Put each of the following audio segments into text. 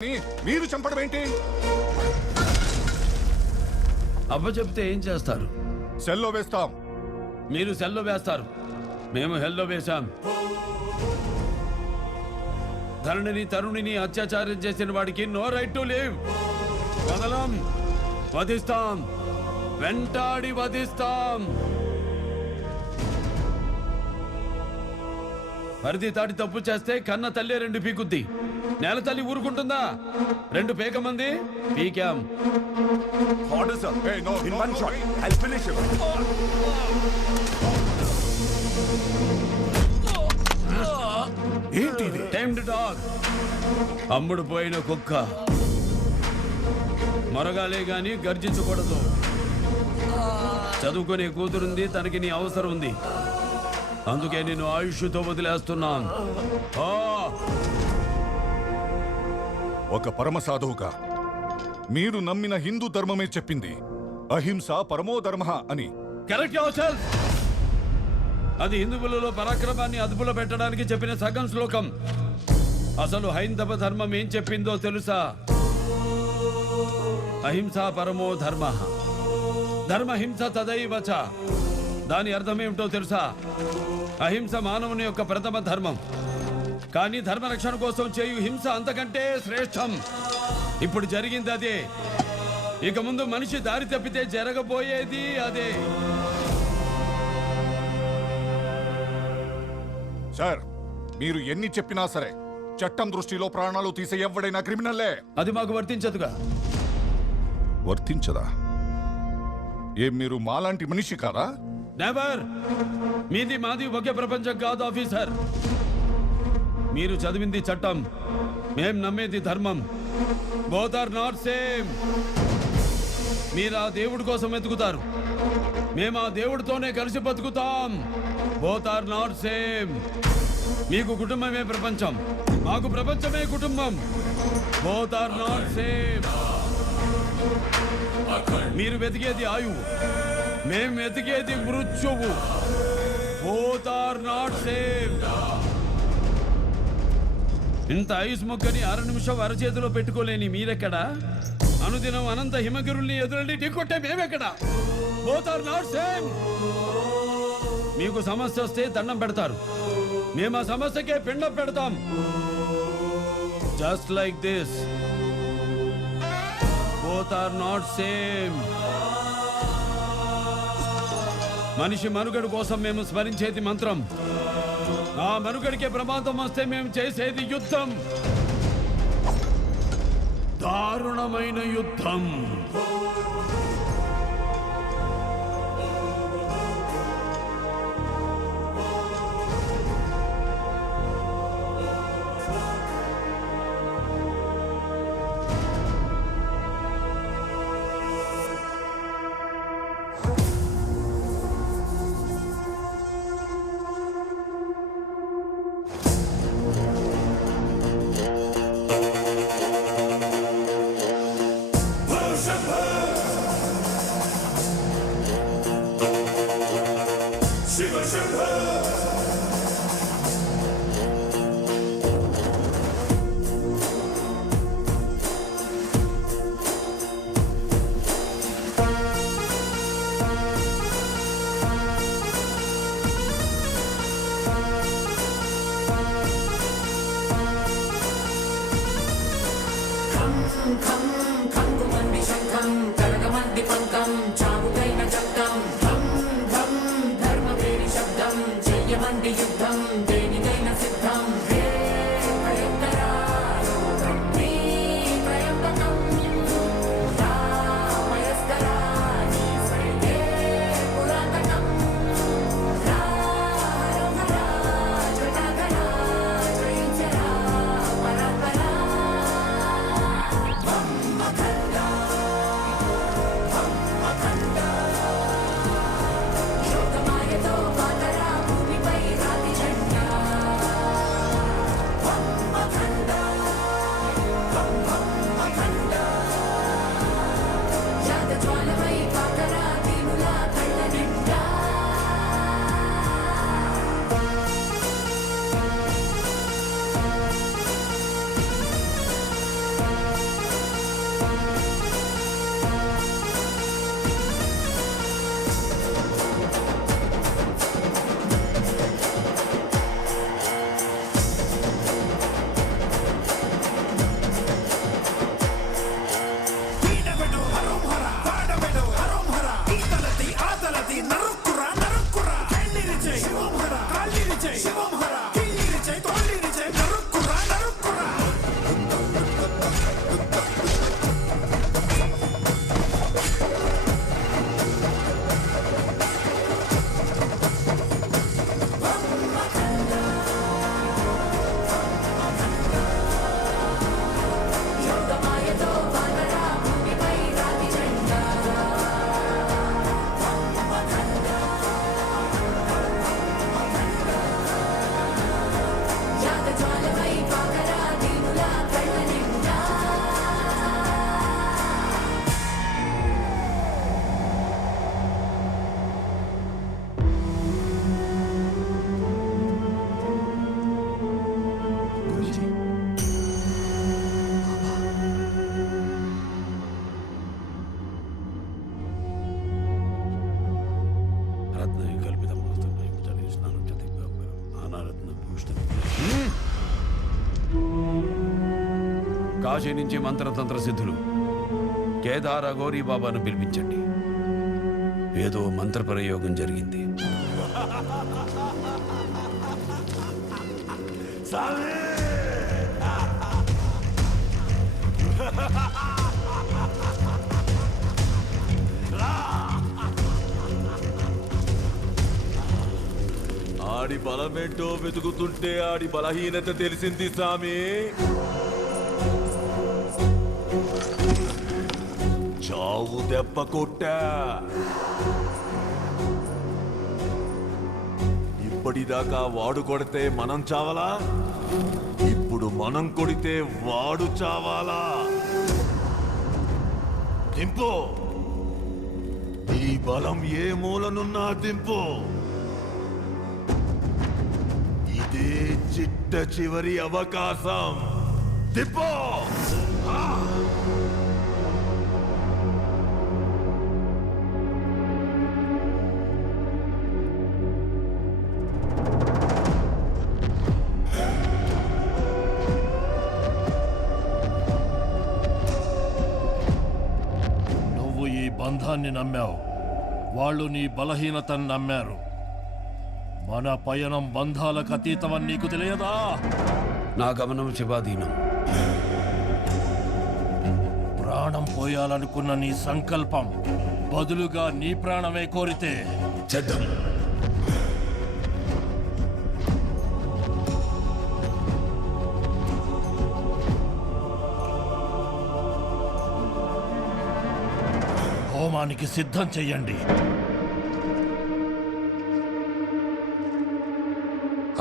మీరు చంపడం ఏంటి? అవ్వ చెప్తే ఏం చేస్తారు? సెల్లో వేస్తాం. మీరు సెల్లో వేస్తారు, మేము హెల్లో వేశాం. ధరణిని తరుణిని అత్యాచారం చేసిన వాడికి నో రైట్ టు లివ్. వదలం, వధిస్తాం, వెంటాడి వధిస్తాం. పరిధి దాటి తప్పు చేస్తే కన్న తల్లి రెండు పీకుద్ది. నేల తల్లి ఊరుకుంటుందా? రెండు పేక మంది పీకాం. అమ్ముడు పోయిన కుక్క మొరగాలే గాని గర్జించకూడదు. చదువుకునే కూతురుంది, తనకి నీ అవసరం ఉంది, అందుకే నేను ఆయుష్తో వదిలేస్తున్నాను. ఒక పరమ సాధువుగా మీరు నమ్మిన హిందూ ధర్మమే చెప్పింది అహింస పరమో ధర్మ అని. Correct yourself. అది హిందువులలో పరాక్రమాన్ని అదుపులో పెట్టడానికి చెప్పిన సగం శ్లోకం. అసలు హైందవ ధర్మం ఏం చెప్పిందో తెలుసా? అహింస పరమో ధర్మ, ధర్మహింస తదైవచ. దాని అర్థం ఏమిటో తెలుసా? అహింస మానవుని యొక్క ప్రథమ ధర్మం, కానీ ధర్మరక్షణ కోసం చేయు హింస అంతకంటే శ్రేష్టం. ఇప్పుడు జరిగింది అదే, ఇక ముందు మనిషి దారి తప్పితే జరగబోయేది అదే. సార్, మీరు ఎన్ని చెప్పినా సరే చట్టం దృష్టిలో ప్రాణాలు తీసే ఎవడైనా క్రిమినల్లే. అది మాకు వర్తించదుగా. వర్తించదా? ఏం మీరు మాలాంటి మనిషి కాదా? నెవర్. మీది మాది ఒకే ప్రపంచం కాదు ఆఫీసర్. మీరు చదివింది చట్టం, మేం నమ్మేది ధర్మం. Both are not same. మీరు ఆ దేవుడి కోసం వెతుకుతారు, మేము ఆ దేవుడితోనే కలిసి బతుకుతాం. Both are not same. మీకు కుటుంబమే ప్రపంచం, మాకు ప్రపంచమే కుటుంబం. Both are not same. మీరు వెతికేది ఆయువు, మేం వెతికేది మృత్యువు. Both are not same. ఇంత ఐస్ మొక్కని 6 నిమిషం అరచేతిలో పెట్టుకోలేని మీరెక్కడా? అనుదినం అనంత హిమగిరుల్ని ఎదురెళ్ళి ఢీకొట్టే మేమెక్కడా? Both are not same. మీకు సమస్య వస్తే దండం పెడతారు, మేము ఆ సమస్యకే పిండం పెడతాం. Just like this. Both are not same. మనిషి మనుగడ కోసం మేము స్మరించేది మంత్రం, ఆ మనుగడికే ప్రమాదం వస్తే మేము చేసేది యుద్ధం. దారుణమైన యుద్ధం. కాశీ నుంచి మంత్రతంత్ర సిద్ధులు కేదార గౌరీ బాబాను పిలిపించండి. ఏదో మంత్ర ప్రయోగం జరిగింది. ఆడి బలమేంటో వెతుకుతుంటే ఆడి బలహీనత తెలిసింది సామి. చావు దెబ్బ కొట్టా. ఇప్పటిదాకా వాడు కొడితే మనం చావాలా? ఇప్పుడు మనం కొడితే వాడు చావాలా? దింపు, నీ బలం ఏ మూలనున్నా దింపు. ఇదే చిట్ట చివరి అవకాశం. దింపు. బంధాన్ని నమ్మావు, వాళ్ళు నీ బలహీనతను నమ్మారు. మన పయనం బంధాలకు అతీతమని నీకు తెలియదా? నా గమనం శివాధీనం. ప్రాణం పోయాలనుకున్న నీ సంకల్పం బదులుగా నీ ప్రాణమే కోరితే చేద్దాం. హోమానికి సిద్ధం చెయ్యండి.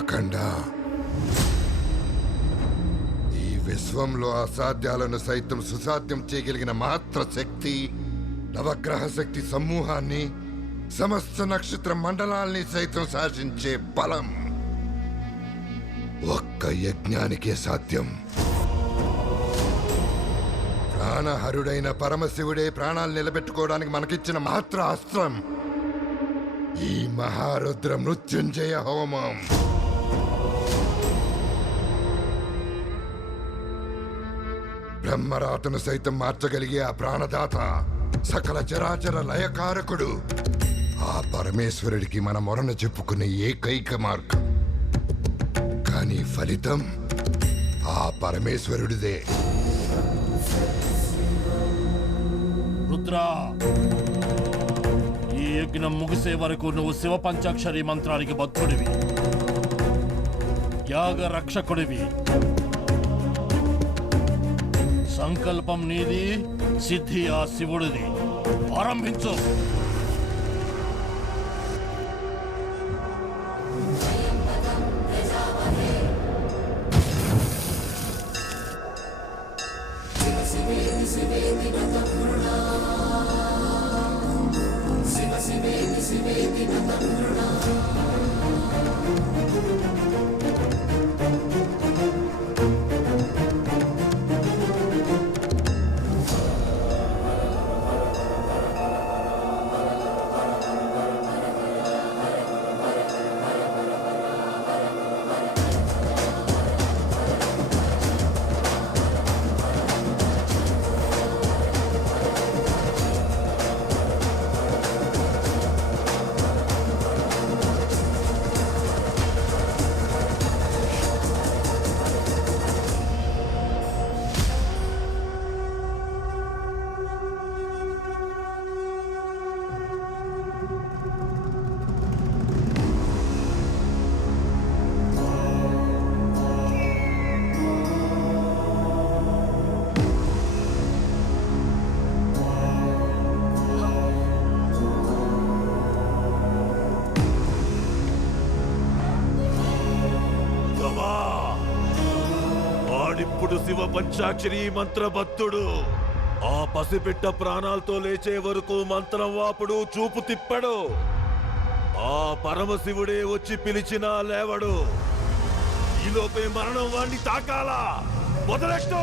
అఖండ, ఈ విశ్వంలో అసాధ్యాలను సైతం సుసాధ్యం చేయగలిగిన మాత్ర శక్తి, నవగ్రహ శక్తి సమూహాన్ని, సమస్త నక్షత్ర మండలాల్ని సైతం శాసించే బలం ఒక్క యజ్ఞానికే సాధ్యం. ప్రాణహరుడైన పరమశివుడే ప్రాణాలు నిలబెట్టుకోవడానికి మనకిచ్చిన మాత్ర అస్త్రం ఈ మహారుద్ర మృత్యుంజయ హోమం. బ్రహ్మరాతను సైతం మార్చగలిగే ఆ ప్రాణదాత, సకల చరాచర లయకారకుడు, ఆ పరమేశ్వరుడికి మన మొరను చెప్పుకునే ఏకైక మార్గం. కానీ ఫలితం ఆ పరమేశ్వరుడిదే. రుద్రా, ఈ యజ్ఞం ముగిసే వరకు నువ్వు శివ పంచాక్షరి మంత్రానికి బద్ధుడివి, యాగ రక్షకుడివి. సంకల్పం నీది, సిద్ధి ఆ శివుడిది. ఆరంభించు. వాడిప్పుడు శివ పంచాక్షరి మంత్రబద్ధుడు. ఆ పసిపిట్ట ప్రాణాలతో లేచే వరకు మంత్రం వాపుడు, చూపు తిప్పడు. ఆ పరమశివుడే వచ్చి పిలిచినా లేవడు. ఈలోపే మరణం వాణ్ణి తాకాలా. మొదలెట్టు.